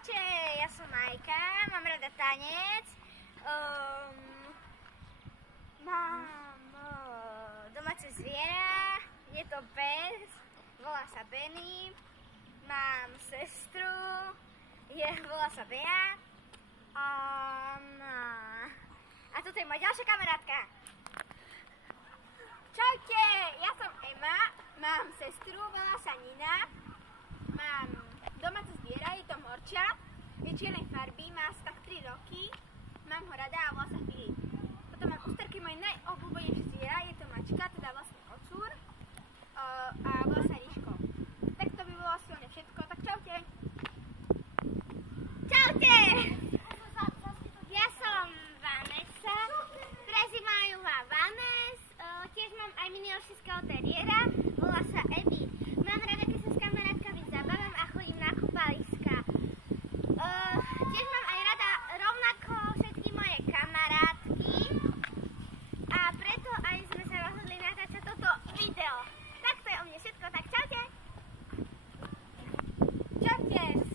Čaute, ja som Majka, mám rada tanec, mám domáce zviera, je to pes, volá sa Benny, mám sestru, volá sa Bea a toto je moja ďalšia kamarátka. Čaute, ja som Ema, mám sestru, volá sa Nina, mám domáce zviera, je to morča, je čiernej farby, má asi tak 3 roky, mám ho rada a volá sa Filip. Potom mám ústerky, moje najobľúbenejšie zviera, je to mačka, teda vlastne kocúr a volá sa Ríško. Tak to by bolo asi len všetko, tak čaute! Čaute! Ja som Vanessa, prezývajú ma Vanes, tiež mám aj miniovšíského teriéra, volá sa Ebi. Mám rada, keď sa s kamarátkami zabávam a chodím na kúpaliska. Tiež mám aj rada rovnako všetky moje kamarátky a preto aj sme sa rozhodli natáčať toto video. Tak to je o mne všetko, tak čaute! Čaute!